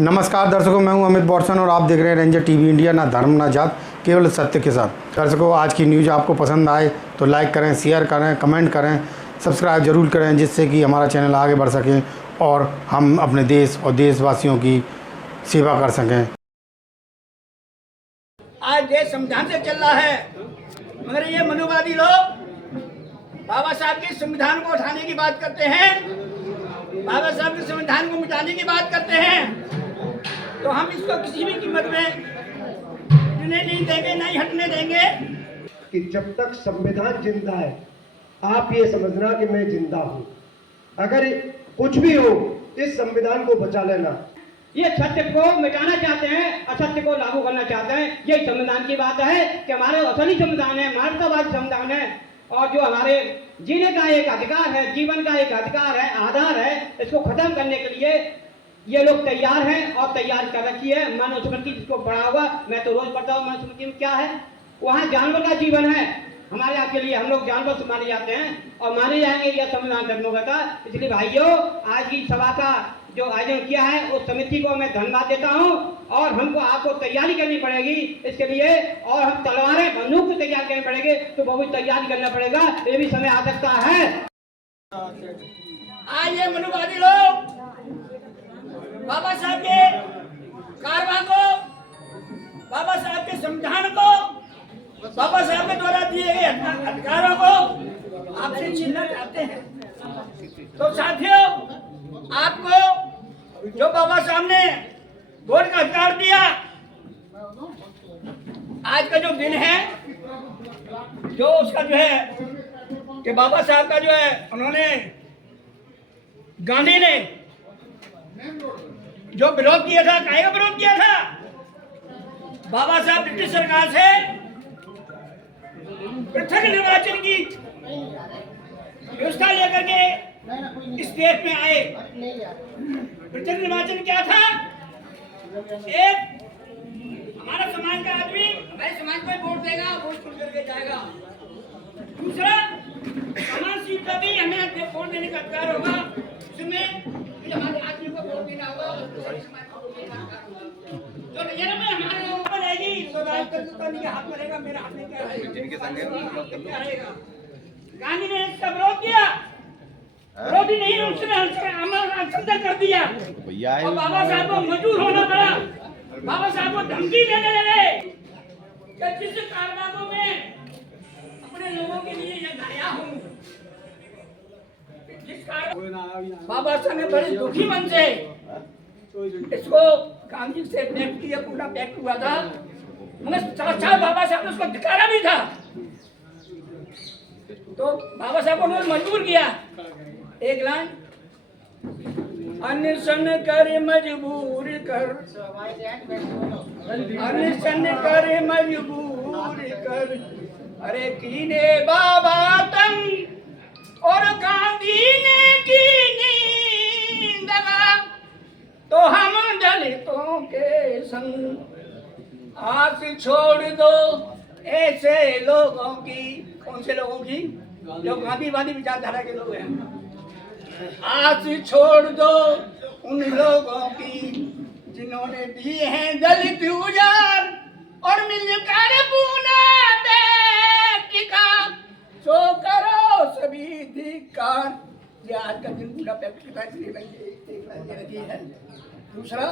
नमस्कार दर्शकों, मैं हूं अमित बॉर्सन और आप देख रहे हैं रेंजर टीवी इंडिया। ना धर्म ना जात, केवल सत्य के साथ। दर्शकों, आज की न्यूज़ आपको पसंद आए तो लाइक करें, शेयर करें, कमेंट करें, सब्सक्राइब जरूर करें, जिससे कि हमारा चैनल आगे बढ़ सके और हम अपने देश और देशवासियों की सेवा कर सकें। आज देश संविधान से चल रहा है, मगर ये मनुवादी लोग बाबा साहब के संविधान को उठाने की बात करते हैं, बाबा साहब के संविधान को मिटाने की बात करते हैं। तो हम इसको किसी भी कीमत में नहीं देंगे, नहीं हटने देंगे। कि जब तक संविधान जिंदा है, आप ये समझना कि मैं जिंदा हूं। अगर कुछ भी हो, इस संविधान को बचा लेना। ये सत्य को मिटाना चाहते हैं, असत्य को लागू करना चाहते हैं। यही संविधान की बात है कि हमारे असली संविधान है, मानवतावादी संविधान है, और जो हमारे जीने का एक अधिकार है, जीवन का एक अधिकार है, आधार है, इसको खत्म करने के लिए ये लोग तैयार हैं और तैयार कर रखी है। मनुस्मृति जिसको पढ़ा होगा, मैं तो रोज पढ़ता हूँ, मनुस्मृति में क्या है, वहाँ जानवर का जीवन है। हमारे यहाँ के लिए हम लोग जानवर से मारे जाते हैं और मारे जाएंगे, यह संविधान धर्मों का। इसलिए भाइयों, आज की सभा का जो आयोजन किया है उस समिति को मैं धन्यवाद देता हूं। और हमको आपको तैयारी करनी पड़ेगी इसके लिए, और हम तलवारें बंदूक की तैयार करनी पड़ेगी, तो वो भी तैयारी करना पड़ेगा। ये भी समय आ सकता है। आज ये मनुवादी लोग बाबा साहब के कारवा को, बाबा साहब के संविधान को, बाबा साहब के द्वारा दिए गए अधिकारों को आपसे छीनना चाहते हैं। तो साथियों, आपको जो बाबा साहब ने वोट का अधिकार दिया, आज का जो दिन है, जो उसका जो है कि बाबा साहब का जो है, उन्होंने गांधी ने जो विरोध किया था, काहे का विरोध किया था? बाबा साहब ब्रिटिश सरकार से पृथक निर्वाचन की व्यवस्था लेकर के इस देश में आए। पृथक निर्वाचन क्या था? एक हमारा समाज का आदमी हमारे समाज को वोट देगा, वोट खुल करके जाएगा। दूसरा, समान सीट का भी हमें वोट देने का अधिकार होगा, उसमें हमारे आदमी को वोट देना होगा, समाज को वोट देना होगा। तो ये ना मैं हमारे लोगों को रहेगी, तो राष्ट्रपति के हाथ में रहेगा, मेरा हाथ में क्या रहेगा? गांधी ने इसका विरोध किया, विरोधी नहीं, उसने अनशन कर दिया और बाबा साहब को मजबूर होना पड़ा। बाबा साहब को धमकी देने लगे कि जिस कारनामों में अपने लोगों के लिए ये गाया हूँ, जिस कारण बाबा साहब ने बड़े दुखी मन से इसको गांधी से पैक्ट किया, पूरा पैक्ट हुआ था, मगर साक्षात बाबा साहब ने उसको धिक्कारा भी था। तो बाबा साहब को उन्होंने मजबूर किया, एक लाइन, अनशन कर मजबूर कर, अनशन कर मजबूर कर, अरे कीने बाबा तम और गांधी ने की नींद लगा, तो हम दलितों के संग आस छोड़ दो ऐसे लोगों की। कौन से लोगों की? जो गांधीवादी विचारधारा के लोग हैं। आस छोड़ दो उन लोगों की जिन्होंने दिए हैं दलित उजाड़ और मिलकर पूना टिका, सो करो सभी धिक्कार। ये आज का दिन पूरा पैक्ट का लगी है। दूसरा,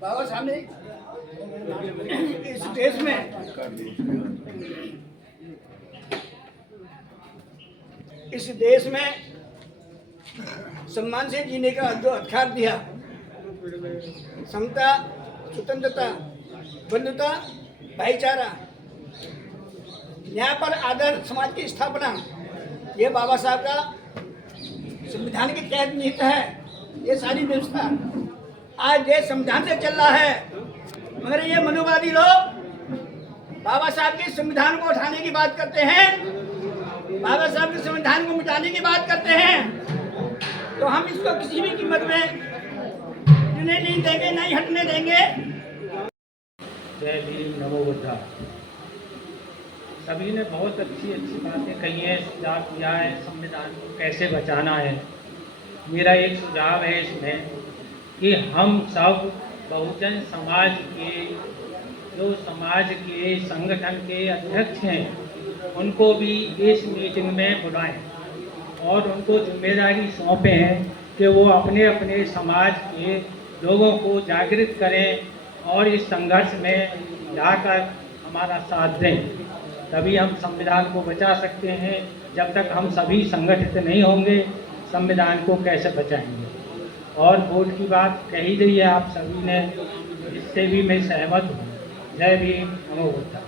बाबा साहब ने इस देश में सम्मान से जीने का जो अधिकार दिया, समता, स्वतंत्रता, बंधुता, भाईचारा, न्याय पर आदर्श समाज की स्थापना, ये बाबा साहब का संविधान के तहत निहित है। ये सारी व्यवस्था आज देश संविधान से चल रहा है, मगर ये मनुवादी लोग बाबा साहब के संविधान को उठाने की बात करते हैं, बाबा साहब के संविधान को मिटाने की बात करते हैं। तो हम इसको किसी भी कीमत में नहीं देंगे, नहीं हटने देंगे। जय भीम, नमो बुद्धा। सभी ने बहुत अच्छी अच्छी बातें कही हैं, सुझाव किया है संविधान को कैसे बचाना है। मेरा एक सुझाव है इसमें कि हम सब बहुजन समाज के जो समाज के संगठन के अध्यक्ष हैं उनको भी इस मीटिंग में बुलाएं और उनको जिम्मेदारी सौंपे हैं कि वो अपने अपने समाज के लोगों को जागृत करें और इस संघर्ष में जाकर हमारा साथ दें। तभी हम संविधान को बचा सकते हैं। जब तक हम सभी संगठित नहीं होंगे संविधान को कैसे बचाएंगे। और वोट की बात कही गई है आप सभी ने, इससे भी मैं सहमत हूँ। जय भीम, नमो बुद्धाय।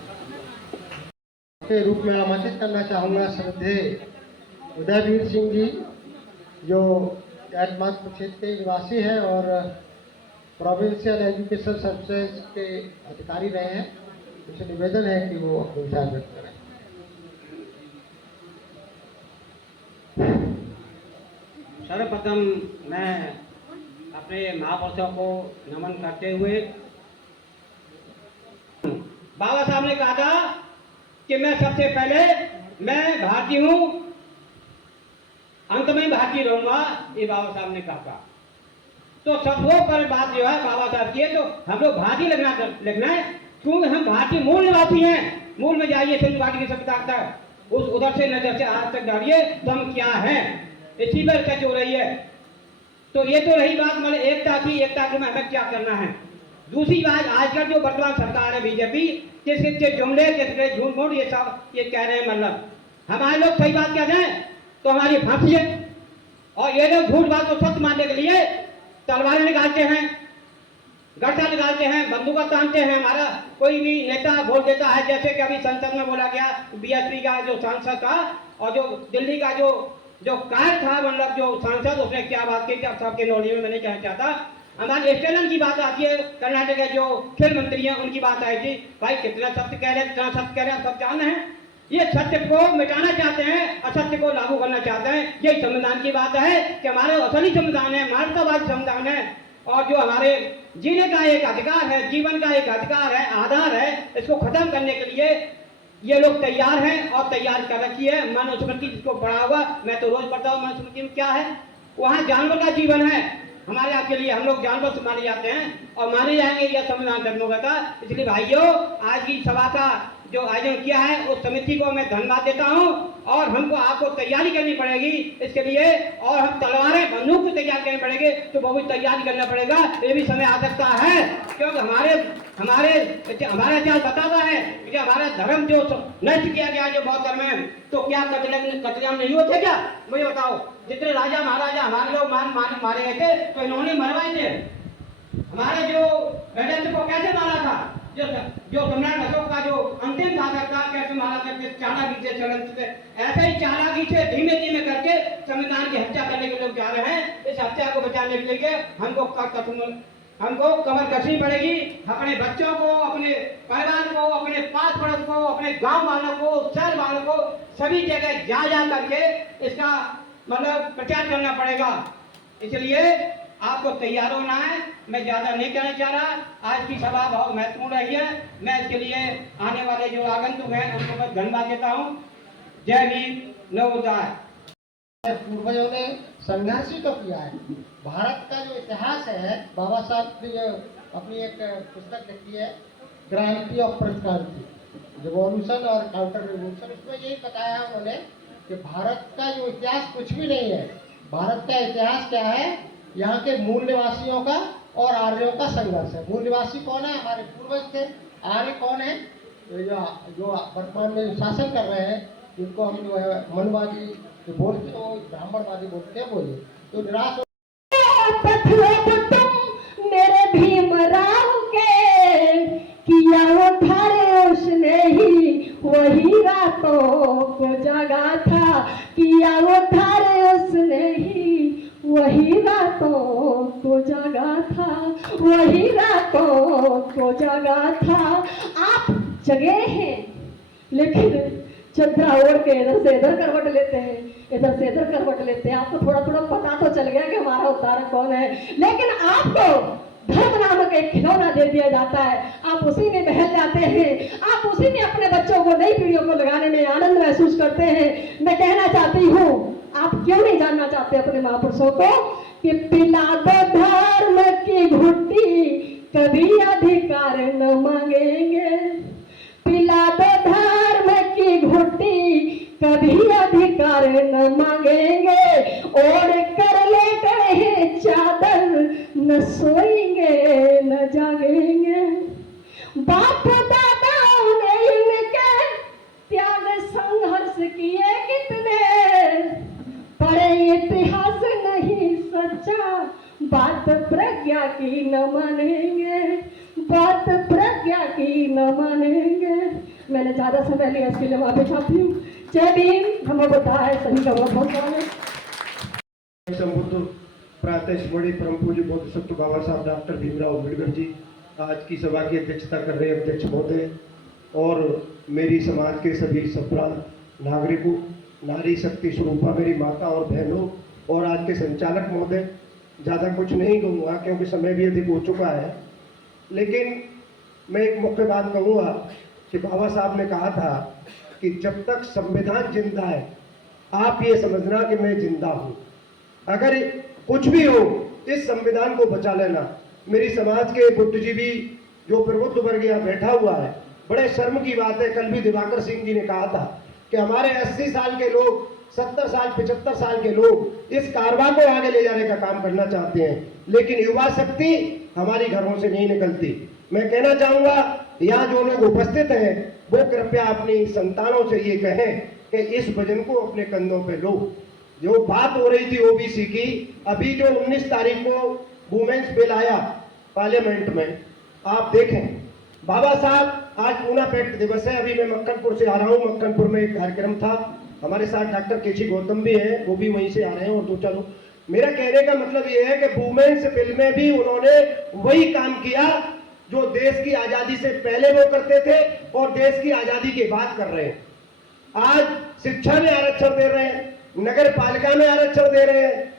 के रूप में आमंत्रित करना चाहूँगा श्रद्धेय उदयवीर सिंह जी, जो एकमात्र क्षेत्र के निवासी हैं और प्रोविंशियल एजुकेशन सर्विसेज के अधिकारी रहे हैं। उनसे निवेदन है कि वो अपने विचार व्यक्त करें। सर्वप्रथम मैं अपने महापुरुषों को नमन करते हुए, बाबा साहब ने कहा था कि मैं सबसे पहले मैं भारतीय हूँ, अंत में भारतीय रहूंगा, ये बाबा साहब ने कहा था। तो सबसे पर बात जो है बाबा साहब की है, तो हम लोग भारतीय लिखना है क्योंकि हम भारतीय मूल निवासी हैं। मूल में जाइए सिंधु घाटी की सभ्यता तक, उस उधर से नजर से आज तक डालिए तो हम क्या हैं, इसी पर चर्चा हो रही है। तो ये तो रही बात, मतलब एकता की, एकता में हमें क्या करना है। दूसरी बात, आजकल जो वर्तमान सरकार है बीजेपी, किसके जुमले किसके झूठ मूठ ये सब ये कह रहे हैं, मतलब हमारे लोग सही बात कहते हैं तो हमारी फांसी है, और ये लोग झूठ बात को सत्य मानने के लिए तलवारें निकालते हैं, गड्ढा निकालते हैं, बंदूक तानते हैं। हमारा कोई भी नेता बोल देता है, जैसे कि अभी संसद में बोला गया बीएसपी का जो सांसद था और जो दिल्ली का जो कार था, मतलब जो सांसद, उसने क्या बात की, क्या सबके नॉलेज में मैंने कहना चाहता। हमारे स्टेलन की बात आती है, कर्नाटक के जो खेल मंत्री हैं उनकी बात आई थी। भाई कितना सत्य कह रहे हैं, कितना सत्य कह रहे हैं, सब जान हैं। ये सत्य को मिटाना चाहते हैं, असत्य को लागू करना चाहते हैं। यही संविधान की बात है कि हमारे असली संविधान है, मानवतावादी संविधान है, और जो हमारे जीने का एक अधिकार है, जीवन का एक अधिकार है, आधार है, इसको खत्म करने के लिए ये लोग तैयार हैं और तैयार कर रखी है। मनुस्मृति जिसको पढ़ा होगा, मैं तो रोज पढ़ता हूँ, मनुस्मृति में क्या है, वहाँ जानवर का जीवन है। हमारे यहाँ के लिए हम लोग जानवर से माने जाते हैं और माने जाएंगे, यह संविधान धर्मों का। इसलिए भाइयों, आज की सभा का जो आयोजन किया है उस समिति को मैं धन्यवाद देता हूं, और हमको आपको तैयारी करनी पड़ेगी इसके लिए, और हम तलवारें बंदूक की तैयारी करनी पड़ेगी, तो वो भी तैयारी करना पड़ेगा। ये भी समय आ सकता है, क्योंकि हमारे इतिहास बताता है कि हमारा धर्म जो नष्ट किया गया जो बौद्ध धर्म है, तो क्या कत्लेआम नहीं होते क्या? मुझे बताओ, जितने राजा महाराजा हमारे लोग मारे गए थे तो इन्होंने मरवाए थे। हमारे जो राजत्व को कैसे मारा था, जो सम्राट अशोक का जो अंतिम शासक था, कैसे मारा था, चालाकी से, षड्यंत्र से, ऐसे ही चालाकी से धीमे धीमे करके संविधान की हत्या करने के लोग जा रहे हैं। इस हत्या को बचाने के लिए हमको कमर कसनी पड़ेगी। अपने बच्चों को, अपने परिवार को, अपने पास पड़ोस को, अपने गांव वालों को, शहर वालों को, सभी जगह जा करके इसका मतलब प्रचार करना पड़ेगा। इसलिए आपको तैयार होना है। मैं ज्यादा नहीं कहना चाह रहा, आज की सभा बहुत महत्वपूर्ण रही है। मैं इसके लिए आने वाले जो आगंतुक हैं उनको मैं धन्यवाद देता हूँ। जय भीम, नमो बुद्धाय। पूर्वजों ने संघर्ष ही तो किया है। भारत का जो इतिहास है, बाबा साहब ने जो अपनी एक पुस्तक लिखी है, क्रांति और प्रतिक्रांति, रिवॉल्यूशन और काउंटर रिवॉल्यूशन, उसमें यही बताया है उन्होंने कि भारत का जो इतिहास कुछ भी नहीं है। भारत का इतिहास क्या है? यहाँ के मूल निवासियों का और आर्यों का संघर्ष है। मूल निवासी कौन है? हमारे पूर्वज थे। आर्य कौन है? जो वर्तमान में शासन कर रहे हैं, जिनको हम जो है मनुवादी जो बोलते हैं, वो ब्राह्मणवादी बोलते हैं, बोलिए तो निराश मेरे भीमराव के किया उद्धार उसने ही, वही रातों को जगा था, किया उद्धार उसने ही, वही रातों को जगा था, वही रातों को जगा था। आप जगे हैं, लेकिन चंद्रा ओढ़ के इधर से इधर करवट लेते हैं, इधर से इधर करवट लेते हैं। आपको थोड़ा थोड़ा पता तो चल गया कि हमारा उद्धारक कौन है, लेकिन आपको धर्म नामक एक खिलौना दे दिया जाता है। आप उसी में बहल जाते हैं, आप उसी में अपने बच्चों को, नई पीढ़ियों को लगाने में आनंद महसूस करते हैं। मैं कहना चाहती हूँ, आप क्यों नहीं जानना चाहते अपने महापुरुषों को कि पिला दो धर्म की घुट्टी, कभी अधिकार न मांगेंगे। पिला दो धर्म की घुट्टी, कभी अधिकार न मांगेंगे। ओढ़ कर लेट रहे चादर, न सोएंगे न जागेंगे। बाप दादाओं ने इनके त्याग संघर्ष किए कितने, पढ़े इतिहास नहीं सच्चा, बात प्रज्ञा की न मानेंगे, बात प्रज्ञा की न मानेंगे। मैंने ज्यादा समय लिया, इसके लिए माफी चाहती हूँ। जय भीम। हम बताए सभी का बहुत बहुत स्वागत। संबुद्ध प्रातः स्मरणीय परम पूज्य बोधिसत्व बाबा साहब डॉक्टर भीमराव अम्बेडकर जी आज की सभा की अध्यक्षता कर रहे अध्यक्ष महोदय और मेरी समाज के सभी सभ्रांत नागरिकों, नारी शक्ति स्वरूपा मेरी माता और बहनों और आज के संचालक महोदय, ज़्यादा कुछ नहीं कहूँगा क्योंकि समय भी अधिक हो चुका है, लेकिन मैं एक मुख्य बात कहूँगा कि बाबा साहब ने कहा था कि जब तक संविधान जिंदा है आप ये समझना कि मैं जिंदा हूँ, अगर कुछ भी हो इस संविधान को बचा लेना। मेरी समाज के बुद्धिजीवी जो प्रबुद्ध वर्ग यहाँ बैठा हुआ है, बड़े शर्म की बात है, कल भी दिवाकर सिंह जी ने कहा था कि हमारे 80 साल के लोग, 70 साल 75 साल के लोग इस कारवां को आगे ले जाने का काम करना चाहते हैं, लेकिन युवा शक्ति हमारी घरों से नहीं निकलती। मैं कहना चाहूंगा यहाँ जो लोग उपस्थित हैं वो कृपया अपनी संतानों से ये कहें कि इस वजन को अपने कंधों पे लो। जो बात हो रही थी ओबीसी की, अभी जो 19 तारीख को वुमेन्स बिल आया पार्लियामेंट में, आप देखें बाबा साहब आज पूना पैक्ट दिवस है। अभी मैं मक्खनपुर से आ रहा हूँ, मक्खनपुर में एक कार्यक्रम था, हमारे साथ डॉक्टर केसी गौतम भी हैं, वो भी वहीं से आ रहे हैं और दो चार। मेरा कहने का मतलब ये है कि वुमेन्स बिल में भी उन्होंने वही काम किया जो देश की आजादी से पहले वो करते थे और देश की आजादी के बाद कर रहे हैं। आज शिक्षा में आरक्षण दे रहे हैं, नगर पालिका में आरक्षण दे रहे हैं,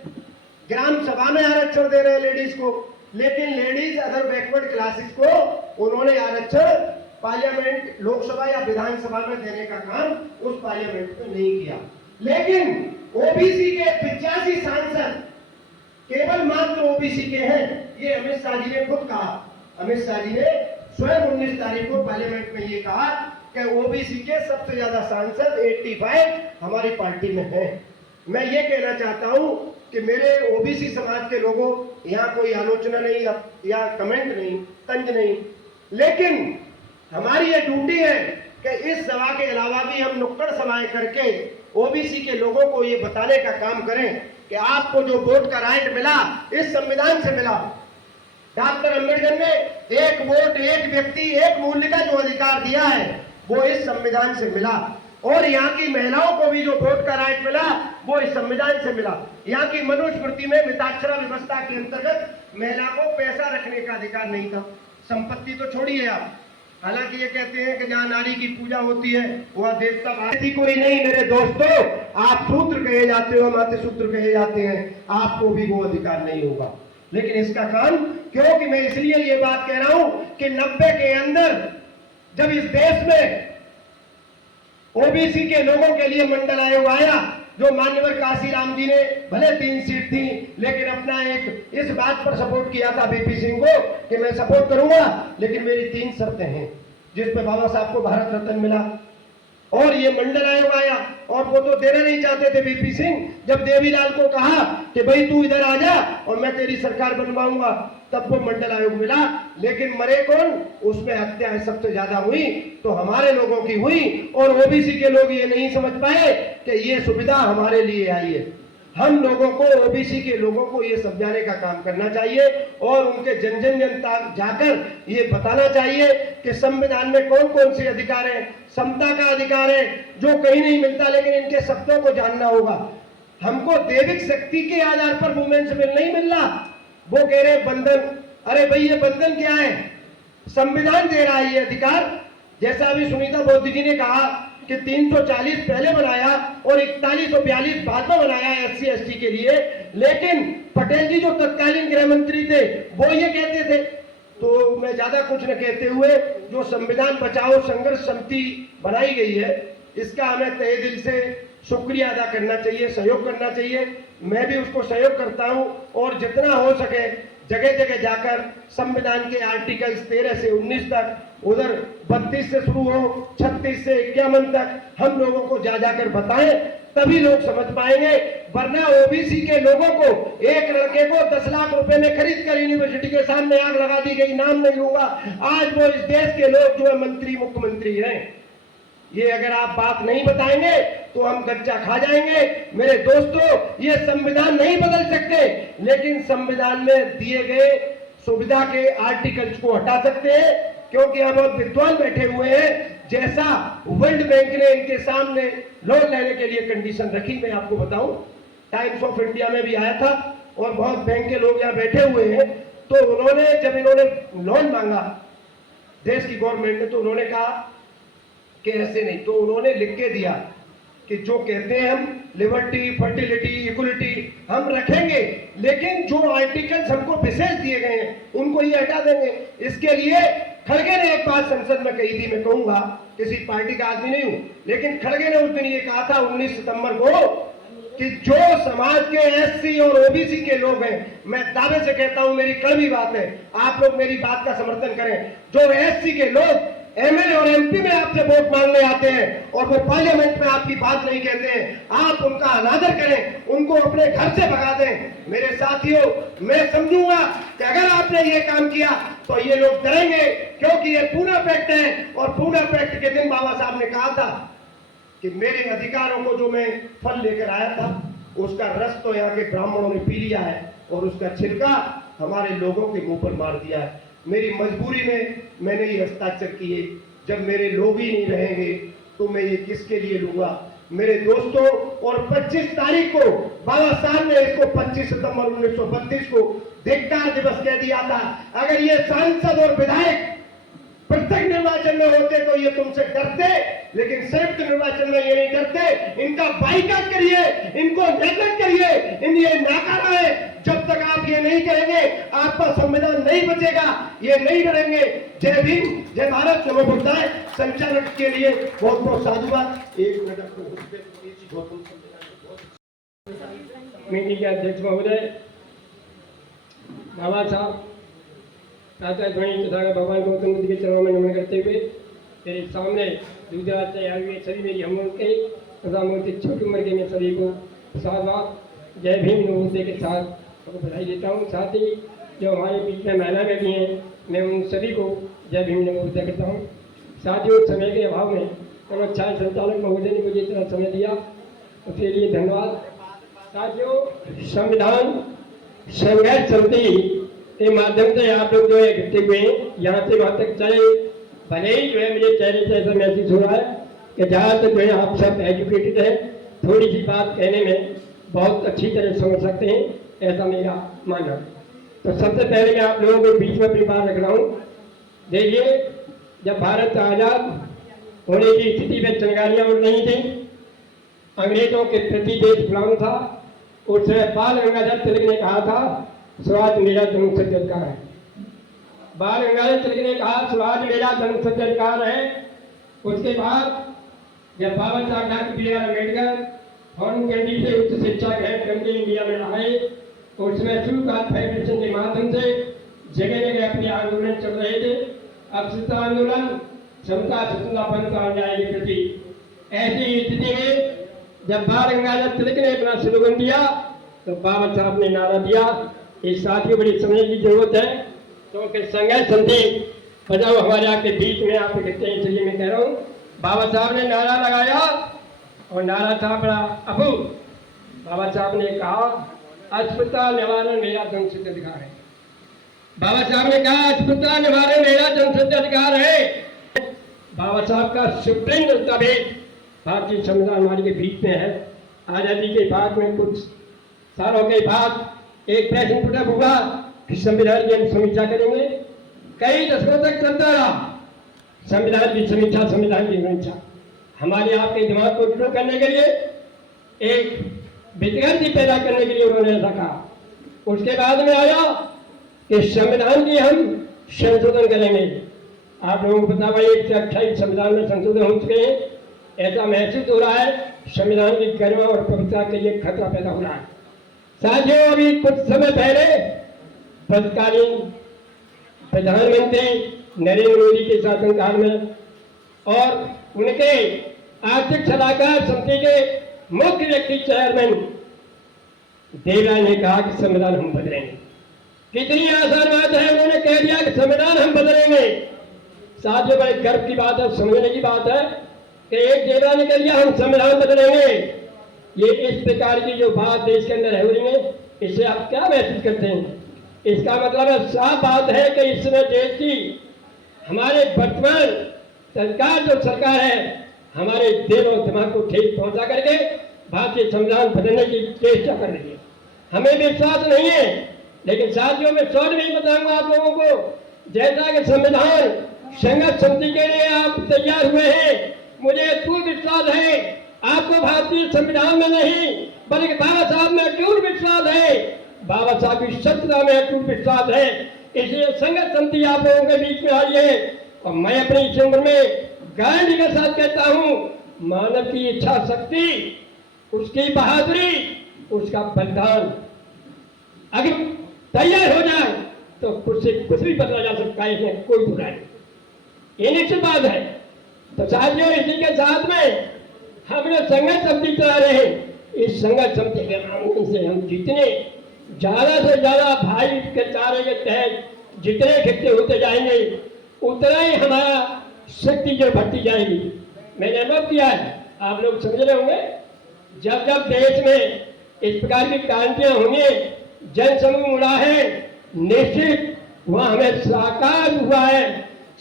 ग्राम सभा में आरक्षण दे रहे हैं लेडीज को, लेकिन लेडीज अदर बैकवर्ड क्लासेस को उन्होंने आरक्षण पार्लियामेंट, लोकसभा या विधानसभा में देने का काम उस पार्लियामेंट में नहीं किया। लेकिन ओबीसी के 85 सांसद केवल मात्र ओबीसी के हैं, ये अमित शाह जी ने खुद कहा। अमित शाह जी ने स्वयं 19 तारीख को पार्लियामेंट में ये कहा कि ओबीसी के सबसे ज्यादा सांसद 85 हमारी पार्टी में हैं। मैं ये कहना चाहता हूं कि मेरे ओबीसी समाज के लोगों, यहाँ कोई आलोचना नहीं या कमेंट नहीं, तंज नहीं, लेकिन हमारी ये ड्यूटी है कि इस सभा के अलावा भी हम नुक्कड़ सभाएं करके ओबीसी के लोगों को ये बताने का काम करें कि आपको जो वोट का राइट मिला इस संविधान से मिला। डॉक्टर अंबेडकर ने एक वोट, एक व्यक्ति, एक मूल्य का जो अधिकार दिया है वो इस संविधान से मिला, और यहाँ की महिलाओं को भी जो वोट का राइट मिला वो इस संविधान से मिला। यहाँ की मनुस्मृति में मिताक्षरा व्यवस्था के अंतर्गत महिला को पैसा रखने का अधिकार नहीं था, संपत्ति तो छोड़िए आप। हालांकि ये कहते हैं कि जहाँ नारी की पूजा होती है वहाँ देवता ऐसी कोई नहीं। मेरे दोस्तों, आप सूत्र कहे जाते हो, माते सूत्र कहे जाते हैं, आपको भी वो अधिकार नहीं होगा। लेकिन इसका काम, क्योंकि मैं इसलिए ये बात कह रहा हूं कि 90 के अंदर जब इस देश में ओबीसी के लोगों के लिए मंडल आयोग आया, जो मान्यवर काशीराम जी ने भले 3 सीट थी लेकिन अपना एक इस बात पर सपोर्ट किया था बीपी सिंह को कि मैं सपोर्ट करूंगा, लेकिन मेरी 3 शर्तें हैं, जिस पे बाबा साहब को भारत रत्न मिला। और ये मंडल आयोग आया और वो तो देना नहीं चाहते थे बीपी सिंह। जब देवीलाल को कहा कि भाई तू इधर आ जा और मैं तेरी सरकार बनवाऊंगा, तब वो मंडल आयोग मिला। लेकिन मरे कौन? उसमें हत्याएं सबसे ज्यादा हुई तो हमारे लोगों की हुई, और ओबीसी के लोग ये नहीं समझ पाए कि ये सुविधा हमारे लिए आई है। हम लोगों को, ओबीसी के लोगों को ये समझाने का काम करना चाहिए और उनके जन जन तक जाकर ये बताना चाहिए कि संविधान में कौन कौन से अधिकार हैं। समता का अधिकार है जो कहीं नहीं मिलता, लेकिन इनके शब्दों को जानना होगा। हमको दैविक शक्ति के आधार पर वुमेन्स बिल नहीं मिल रहा। वो कह रहे बंधन, अरे भाई ये बंधन क्या है? संविधान दे रहा है ये अधिकार। जैसा अभी सुनीता बोधी जी ने कहा कि 340 पहले बनाया और 4142 बाद में बनाया SC ST के लिए, लेकिन पटेल जी जो तत्कालीन गृह मंत्री थे वो ये कहते थे। तो मैं ज्यादा कुछ न कहते हुए, जो संविधान बचाओ संघर्ष समिति बनाई गई है, इसका हमें तहे दिल से शुक्रिया अदा करना चाहिए, सहयोग करना चाहिए। मैं भी उसको सहयोग करता हूं और जितना हो सके जगह जगह जाकर संविधान के आर्टिकल्स 13 से 19 तक, उधर 32 से शुरू हो 36 से 51 तक हम लोगों को जा जाकर बताएं, तभी लोग समझ पाएंगे। वरना ओबीसी के लोगों को, एक लड़के को 10 लाख रुपए में खरीद कर यूनिवर्सिटी के सामने आग लगा दी गई, नाम नहीं लूंगा। आज वो इस देश के लोग जो है मंत्री मुख्यमंत्री हैं। ये अगर आप बात नहीं बताएंगे तो हम गच्चा खा जाएंगे। मेरे दोस्तों, ये संविधान नहीं बदल सकते, लेकिन संविधान में दिए गए सुविधा के आर्टिकल्स को हटा सकते हैं, क्योंकि हम बहुत विद्वान बैठे हुए हैं। जैसा वर्ल्ड बैंक ने इनके सामने लोन लेने के लिए कंडीशन रखी, मैं आपको बताऊं, टाइम्स ऑफ इंडिया में भी आया था और बहुत बैंक के लोग यहाँ बैठे हुए हैं। तो उन्होंने जब इन्होंने लोन मांगा देश की गवर्नमेंट ने, तो उन्होंने कहा कि ऐसे नहीं, तो उन्होंने लिख के दिया कि जो कहते हैं हम लिबर्टी, फर्टिलिटी, इक्वलिटी हम रखेंगे, लेकिन जो आर्टिकल्स हमको विशेष दिए गए हैं उनको ये हटा देंगे। इसके लिए खड़गे ने एक बात संसद में कही थी, मैं कहूंगा, किसी पार्टी का आदमी नहीं हूं, लेकिन खड़गे ने उस दिन ये कहा था 19 सितंबर को कि जो समाज के एससी और ओबीसी के लोग हैं, मैं दावे से कहता हूं, मेरी कड़वी बात है, आप लोग मेरी बात का समर्थन करें, जो एससी के लोग एमएलए और एमपी में आपसे वोट मांगने आते हैं और वो पार्लियामेंट में आपकी बात नहीं कहते हैं, आप उनका अनादर करें, उनको अपने घर से भगा दें। मेरे साथियों, मैं समझूंगा कि अगर आपने ये काम किया तो ये लोग डरेंगे, क्योंकि ये पूना पैक्ट है और पूना पैक्ट के दिन बाबा साहब ने कहा था कि मेरे अधिकारों को जो मैं फल लेकर आया था उसका रस तो यहाँ के ब्राह्मणों ने पी लिया है और उसका छिलका हमारे लोगों के मुंह पर मार दिया है। मेरी मजबूरी में मैंने ये हस्ताक्षर किए। जब मेरे लोग ही नहीं रहेंगे तो मैं ये किसके लिए लूंगा। मेरे दोस्तों, और 25 तारीख को बाबा साहब ने इसको 25 सितंबर 1932 को धिक्कार दिवस कह दिया था। अगर ये सांसद और विधायक प्रत्येक निर्वाचन में होते तो ये तुमसे डरते, लेकिन संयुक्त निर्वाचन में ये नहीं डरते। इनका बाइकाट करिए, इनको नेगलेक्ट करिए, इन ये नाकारा है। जब तक आप ये नहीं करेंगे आपका संविधान नहीं बचेगा, ये नहीं डरेंगे। जय भीम, जय भारत, नमो बुद्धाय। संचालन के लिए बहुत बहुत साधुवाद। एक मिनट मीटिंग के अध्यक्ष महोदय, बाबा साहब प्रातः ध्वनि तथा भगवान गौतम बुद्ध के चरणों में नमन करते हुए मेरे सामने गुजरात से आए हुए सभी मेरी हम के तथा मूर्ति छोटी उम्र के मैं सभी को साधुवाद जय भीम नमोदय के साथ बधाई देता हूँ। साथ ही जो हमारे बीच में महिला बैठी हैं, मैं उन सभी को जय भीम नमोदय करता हूँ। साथियों, समय के अभाव में कर्मचारी संचालक महोदय ने मुझे इतना समय दिया, उसके लिए धन्यवाद। साथियों, संविधान संघर्ष समिति के माध्यम से आप लोग जो है इकट्ठे हुए हैं, यहाँ से वहाँ तक चले, भले ही जो है मुझे चेहरे से ऐसा महसूस हो रहा है कि जहाँ तक जो है आप सब एजुकेटेड हैं, थोड़ी सी बात कहने में बहुत अच्छी तरह समझ सकते हैं, ऐसा मेरा मानना। तो सबसे पहले मैं आप लोगों के बीच में अपनी बात रख रहा हूँ। देखिए, जब भारत आज़ाद होने की स्थिति में चिंगारियाँ उड़ रही थी, अंग्रेजों के प्रति देश गुलाम था, उस समय बाल गंगाधर तिलक ने कहा था स्वराज मेरा जन्मसिद्ध अधिकार है। बाल गंगाधर तिलक ने कहा स्वराज मेरा जन्मसिद्ध अधिकार है। उसके बाद जब Baba Saheb doctor B R Ambedkar foreign country से उच्च शिक्षा ग्रहण करके इंडिया में आए, उसमें शुरुआत फेडरेशन के माध्यम से जगह जगह अपने आंदोलन चल रहे थे। अब स्वतंत्रता आंदोलन, समता स्वतंत्रता अन्याय के प्रति, ऐसी स्थिति में जब बाल गंगाधर तिलक ने अपना स्लोगन दिया तो बाबा साहब ने नारा दिया। इस साथियों बड़ी समझने की जरूरत है, क्योंकि संघर्ष संधि बजाओ हमारे आपके बीच में आप कहते हैं, इसलिए मैं कह रहा हूँ। बाबा साहब ने नारा लगाया और नारा था बड़ा अभूत। बाबा साहब ने कहा अस्पृश्यता निवारण मेरा जन्मसिद्ध अधिकार है। बाबा साहब ने कहा अस्पृश्यता निवारण मेरा जन्मसिद्ध अधिकार है। बाबा साहब का सुप्रीम दस्तावेज भारतीय संविधान हमारे के बीच में है। आज़ादी के बाद में कुछ सालों के बाद एक प्रश्न पुटअप हुआ कि संविधान की हम समीक्षा करेंगे। कई दशकों तक चलता रहा संविधान की समीक्षा, संविधान की समीक्षा। हमारे आपके दिमाग को शुरू करने के लिए, एक विद्यार्थी पैदा करने के लिए उन्होंने ऐसा कहा। उसके बाद में आया कि संविधान की हम संशोधन करेंगे। आप लोगों को पता भाई 128 संविधान में संशोधन हो चुके हैं। ऐसा महसूस हो रहा है संविधान की गरिमा और पवित्रता के लिए खतरा पैदा हो रहा है। साथियों, अभी कुछ समय पहले तत्कालीन प्रधानमंत्री नरेंद्र मोदी के शासनकाल में और उनके आर्थिक सलाहकार समिति के मुख्य व्यक्ति चेयरमैन देवराय ने कहा कि संविधान हम बदलेंगे। कितनी आसान बात है, उन्होंने कह दिया कि संविधान हम बदलेंगे। साथियों, बड़े गर्व की बात है, समझने की बात है कि एक देवराय ने कह दिया हम संविधान बदलेंगे। ये इस प्रकार की जो बात देश के अंदर हो रही है, इससे आप क्या महसूस करते हैं? इसका मतलब है, साफ बात है कि इस समय देश की हमारे वर्तमान सरकार जो सरकार है, हमारे दिल और दिमाग को ठेस पहुंचा करके भारतीय संविधान बदलने की चेष्टा कर रही है। हमें विश्वास नहीं है, लेकिन साथियों में शॉर्ट में बताऊंगा आप लोगों को, जैसा कि संविधान संघर्ष समिति के लिए आप तैयार हुए हैं, मुझे पूर्ण विश्वास है आपको भारतीय संविधान में नहीं बल्कि बाबा साहब में अटूट विश्वास है, बाबा साहब की सत्यता में अटूट विश्वास है। इसलिए संघर्ष समिति आप लोगों के बीच में आई है और मैं अपनी इस उम्र में गारंटी के साथ कहता हूं, मानव की इच्छा शक्ति, उसकी बहादुरी, उसका बलिदान अगर तैयार हो जाए तो कुछ से कुछ भी बदला जा सकता है, इसमें कोई बुराई नहीं, ये निश्चित बात है। तो साथियों, इसी के साथ में हम लोग संघर्ष समिति चला रहे हैं। इस संघर्ष समिति के माध्यम से हम जितने ज्यादा से ज्यादा भाई के चारे के तहत जितने इकट्ठे होते जाएंगे, उतना ही हमारा शक्ति जो बढ़ती जाएगी। मैंने अनुभव किया है, आप लोग समझ रहे होंगे, जब जब देश में इस प्रकार की क्रांतियां होंगी, जन समूह उड़ा है, निश्चित वहां हमें साकार हुआ है,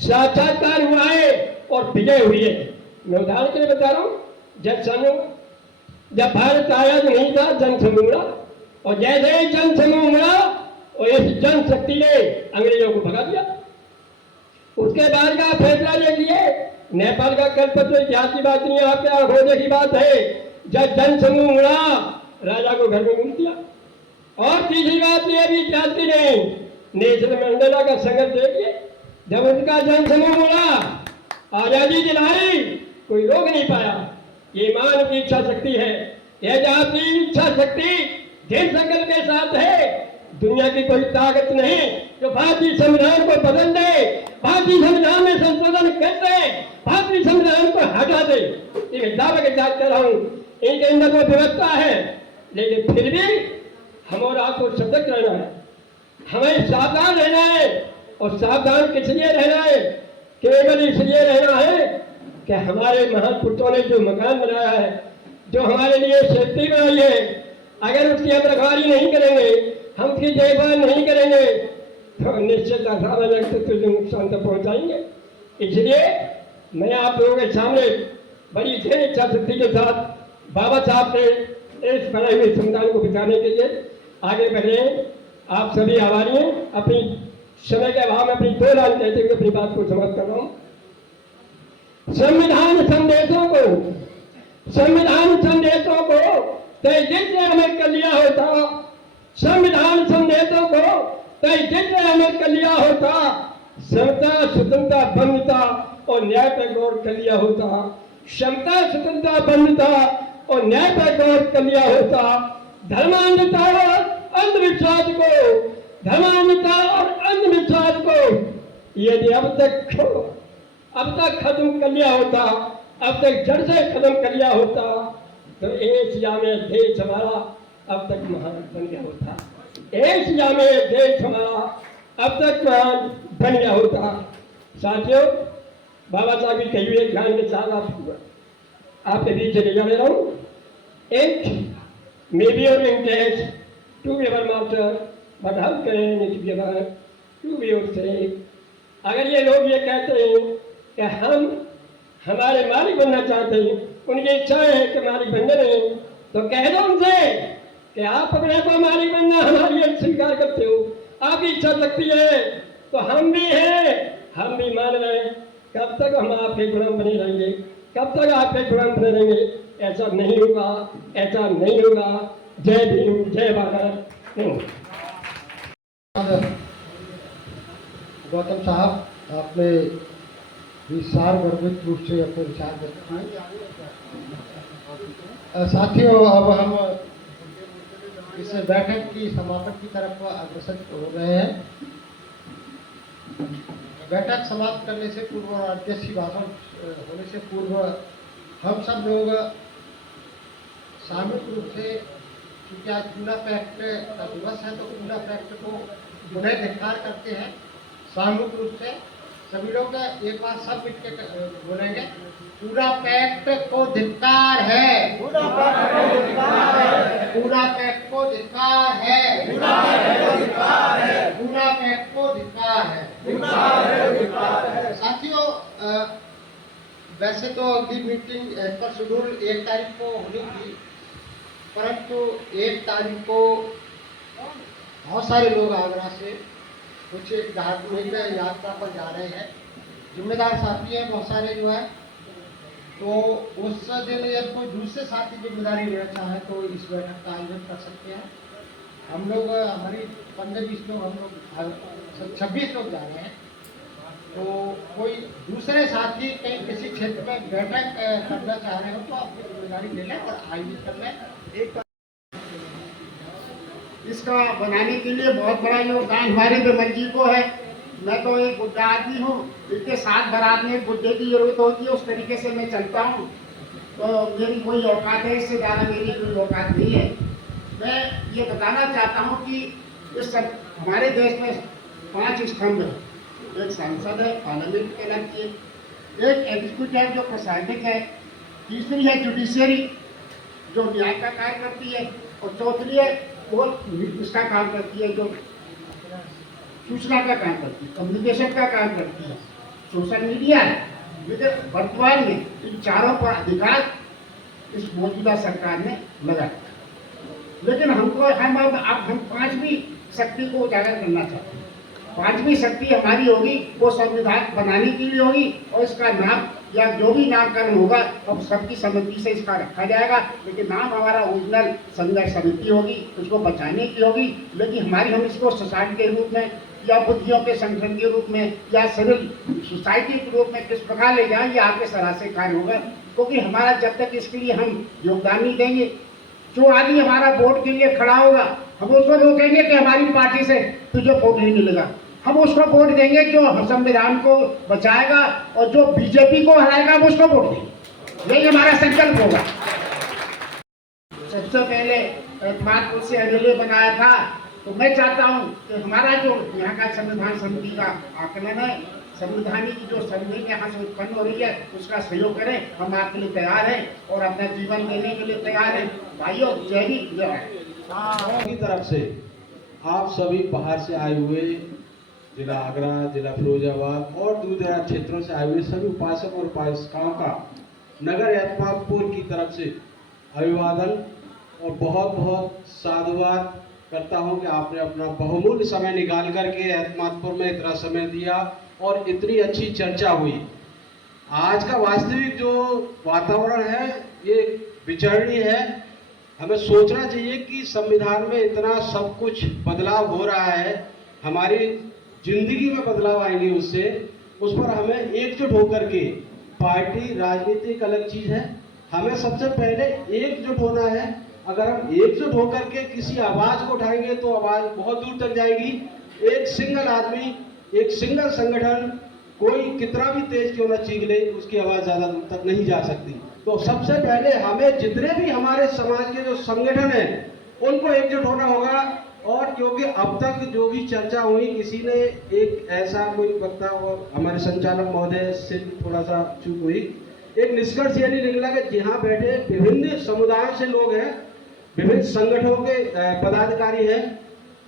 साक्षात्कार हुआ है और विजय हुई है। मैं उदाहरण के लिए बता रहा हूं, जब भारत आजाद नहीं था, जन समूह उड़ा, और जैसे ही जन समूह उड़ा और इस जन शक्ति ने अंग्रेजों को भगा दिया। उसके बाद का फैसला ये किए, नेपाल का कल्पत्र इतिहास की बात नहीं है, आपके आंखों की बात है, जब जन समूह उड़ा राजा को घर में घूम दिया। और तीसरी बात ये भी इतिहास की नहीं, नेल्सन मंडेला का संघर्ष देखिए, जब उनका जन समूह उड़ा, आजादी दिलाई, कोई रोक नहीं पाया। ये मानव की इच्छा शक्ति है, यह आपकी इच्छा शक्ति दृढ़ संकल्प के साथ है। दुनिया की कोई ताकत नहीं जो भारतीय संविधान को बदल दे, भारतीय संविधान में संशोधन कर दे, भारतीय संविधान को हटा दे। ये दावे के साथ कर रहा हूँ, इनके अंदर वो व्यवस्था है, लेकिन फिर भी हम और आपको सतर्क रहना है, हमें सावधान रहना है। और सावधान किस लिए रहना है? केवल इसलिए रहना है कि हमारे महान पुरुषों ने जो मकान बनाया है, जो हमारे लिए सेफ्टी बनाई है, अगर उसकी हम रखवाली नहीं करेंगे, हम उसकी देखभाल नहीं करेंगे, तो निश्चित तो नुकसान तक पहुंचाएंगे। इसलिए मैं आप लोगों के सामने बड़ी दृढ़ इच्छा शक्ति के साथ बाबा साहब के इस बनाए हुए संविधान को बचाने के लिए आगे बढ़े। आप सभी आभारी हैं। अपनी समय के अभाव में अपनी 2 लाइन कहते हुए अपनी बात को समाप्त कर रहा हूँ। संविधान संदेशों को तेजित से अमल कर लिया होता, संविधान संदेशों को तेजित से अमल कर लिया होता, समता, स्वतंत्रता, बंधुता और न्याय पर गौर कर लिया होता, क्षमता, स्वतंत्रता, बंधुता और न्याय पर गौर कर लिया होता, धर्मांधता और अंधविश्वास को यदि अब तक खत्म कर लिया होता, अब तक जड़ से खत्म कर लिया होता, तो एशिया में देश हमारा अब तक महान बन गया होता। एशिया में देश हमारा अब तक महान बन गया होता। साथियों, बाबा साहब की कही हुई ज्ञान के साथ आपके बीच चले जा रहा हूँ। एक maybe your English to be our master, but how can it be our to be your slave? अगर ये लोग ये कहते हैं कि हम हमारे मालिक बनना चाहते हैं, उनकी इच्छा है कि मालिक बनने नहीं, तो कह दो उनसे कि आप अपने को मालिक बनना हमारी स्वीकार करते हो, आपकी इच्छा शक्ति है, तो हम भी हैं, हम भी मान रहे हैं। कब तक हम आपके गुलाम बने रहेंगे? कब तक आपके गुलाम बने रहेंगे? ऐसा नहीं होगा, ऐसा नहीं होगा। जय भीम, जय भारत। गौतम साहब, आपने विशाल गर्भित रूप से अपने विचार व्यक्त किए। साथियों, अब हम इस बैठक की समापन की तरफ अग्रसर हो रहे हैं। बैठक समाप्त करने से पूर्व और अध्यक्ष की भाषण होने से पूर्व हम सब लोग सामूहिक रूप से, क्योंकि आज पूना पैक्ट का दिवस है, तो पूना पैक्ट को पुनः धिक्कार करते हैं। सामूहिक रूप से सभी लोग एक बार सब मिलकर बोलेंगे, पूरा पैक्ट को धिक्कार है, पूरा पैक्ट को धिक्कार है, पूरा पैक्ट को धिक्कार है, पूरा पैक्ट को धिक्कार है, पूरा पैक्ट को धिक्कार है, पूरा धिक्कार है। साथियों, वैसे तो अगली मीटिंग पर शेड्यूल 1 तारीख को होनी थी, परंतु 1 तारीख को बहुत सारे लोग आगरा से कुछ एक धार्मिक यात्रा पर जा रहे हैं। जिम्मेदार साथी हैं बहुत सारे जो है, तो उस दिन यदि कोई दूसरे साथी जिम्मेदारी लेना चाहे तो इस बैठक का आयोजन कर सकते हैं। हम लोग, हमारी 15-20 लोग, हम लोग 26 लोग जा रहे हैं। तो कोई दूसरे साथी कहीं किसी क्षेत्र में बैठक करना चाह रहे हो तो अपनी जिम्मेदारी ले लें और आयोजित कर लें। एक इसका बनाने के लिए बहुत बड़ा योगदान हमारे विमल जी को है। मैं तो एक बुढ़ा आदमी हूँ, इसके साथ बारात में बुढ़े की जरूरत होती है, उस तरीके से मैं चलता हूँ। तो मेरी कोई औकात है, इससे ज़्यादा मेरी कोई औकात नहीं है। मैं ये बताना चाहता हूँ कि इस हमारे देश में 5 स्तंभ हैं। एक सांसद है, पार्लियामेंट कहलाती है, एक एग्जीक्यूटिव जो प्रशासनिक है, तीसरी है जुडिशियरी जो न्याय का कार्य करती है, और चौथी है वो इसका काम करती है जो सूचना का काम करती है, कम्युनिकेशन का काम करती है, सोशल मीडिया है। लेकिन वर्तमान में इन चारों पर अधिकार इस मौजूदा सरकार ने लगा। लेकिन हमको हम 5वीं शक्ति को उजागर करना चाहते हैं। 5वीं शक्ति हमारी होगी, वो संविधान बनाने के लिए होगी, और इसका नाम या जो भी नामकरण होगा अब सबकी सहमति से इसका रखा जाएगा। लेकिन नाम हमारा ओरिजिनल संघर्ष समिति होगी, उसको बचाने की होगी। लेकिन हम इसको सोसाइटी के रूप में या बुद्धियों के संगठन के रूप में या सिविल सोसाइटी के रूप में किस प्रकार ले जाएं, ये आपके सलाह से कार्य होगा। क्योंकि हमारा जब तक इसके लिए हम योगदान नहीं देंगे, जो आदमी हमारा वोट के लिए खड़ा होगा, हम उसको रोकेंगे कि हमारी पार्टी से तुझे वोट नहीं मिलेगा। हम उसको वोट देंगे जो संविधान को बचाएगा, और जो बीजेपी को हराएगा वो उसको वोट देंगे। यही हमारा संकल्प होगा। सबसे पहले एतमादपुर से एमएलए बनाया था, तो मैं चाहता हूं कि हमारा जो यहाँ का संविधान समिति का आकलन है, संवैधानिक की जो संधि यहाँ से उत्पन्न हो रही है, उसका सहयोग करें। हम आपके लिए तैयार हैं और अपना जीवन देने के लिए तैयार हैं। भाइयों, जय हिंद, जय की तरफ से आप सभी बाहर से आए हुए, जिला आगरा, जिला फिरोजाबाद और दूर दराज क्षेत्रों से आए हुए सभी उपासक और उपासिकाओं का नगर एतमादपुर की तरफ से अभिवादन और बहुत बहुत साधुवाद करता हूं कि आपने अपना बहुमूल्य समय निकाल करके एतमादपुर में इतना समय दिया और इतनी अच्छी चर्चा हुई। आज का वास्तविक जो वातावरण है ये विचारणीय है। हमें सोचना चाहिए कि संविधान में इतना सब कुछ बदलाव हो रहा है, हमारी जिंदगी में बदलाव आएंगे उससे, उस पर हमें एकजुट होकर के, पार्टी राजनीति एक अलग चीज है, हमें सबसे पहले एकजुट होना है। अगर हम एकजुट होकर के किसी आवाज को उठाएंगे तो आवाज बहुत दूर तक जाएगी। एक सिंगल आदमी, एक सिंगल संगठन कोई कितना भी तेज क्यों ना चीख ले, उसकी आवाज ज्यादा दूर तक नहीं जा सकती। तो सबसे पहले हमें जितने भी हमारे समाज के जो संगठन हैं उनको एकजुट होना होगा। और क्योंकि अब तक जो भी चर्चा हुई, किसी ने एक ऐसा कोई वक्ता और हमारे संचालक महोदय से थोड़ा सा चूक हुई, एक निष्कर्ष ये नहीं निकला कि जहाँ बैठे विभिन्न समुदायों से लोग हैं, विभिन्न संगठनों के पदाधिकारी हैं,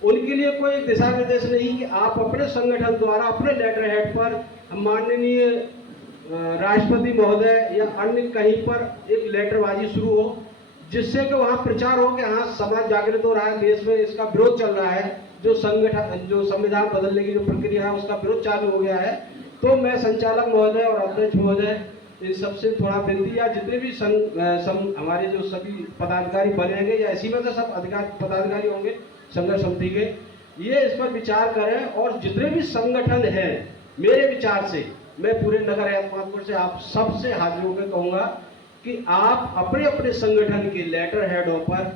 उनके लिए कोई दिशा निर्देश नहीं कि आप अपने संगठन द्वारा अपने लेटर हेड पर माननीय राष्ट्रपति महोदय या अन्य कहीं पर एक लेटरबाजी शुरू हो, जिससे कि वहाँ प्रचार हो कि हाँ समाज जागृत हो रहा है, देश में इसका विरोध चल रहा है, जो संगठन जो संविधान बदलने की जो प्रक्रिया है उसका विरोध चालू हो गया है। तो मैं संचालक महोदय और अध्यक्ष महोदय इन सबसे थोड़ा विनती, या जितने भी हमारे जो सभी पदाधिकारी बनेंगे या इसी में से सब पदाधिकारी होंगे संघर्ष समिति के, ये इस पर विचार करें। और जितने भी संगठन हैं, मेरे विचार से मैं पूरे नगर एतमादपुर से आप सबसे हाथ जोड़ के कहूँगा कि आप अपने अपने संगठन के लेटर हेडों पर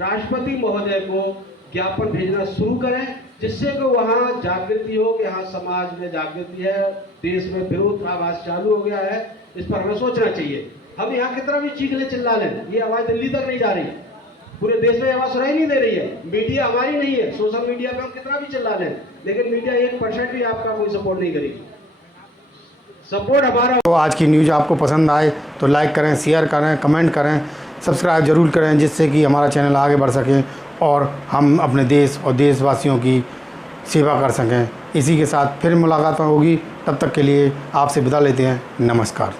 राष्ट्रपति महोदय को ज्ञापन भेजना शुरू करें, जिससे कि वहाँ जागृति हो कि हाँ समाज में जागृति है, देश में विरोधाभास चालू हो गया है। इस पर हमें सोचना चाहिए। हम यहाँ कितना भी चीखने चिल्ला लें, ये आवाज़ दिल्ली तक नहीं जा रही, पूरे देश में आवाज़ सुनाई नहीं दे रही है। मीडिया हमारी नहीं है, सोशल मीडिया पे हम कितना भी चिल्ला लें, लेकिन मीडिया 1% भी आपका कोई सपोर्ट नहीं करेगी। सपोर्ट हमारा। तो आज की न्यूज़ आपको पसंद आए तो लाइक करें, शेयर करें, कमेंट करें, सब्सक्राइब जरूर करें, जिससे कि हमारा चैनल आगे बढ़ सके और हम अपने देश और देशवासियों की सेवा कर सकें। इसी के साथ फिर मुलाकात होगी, तब तक के लिए आपसे विदा लेते हैं। नमस्कार।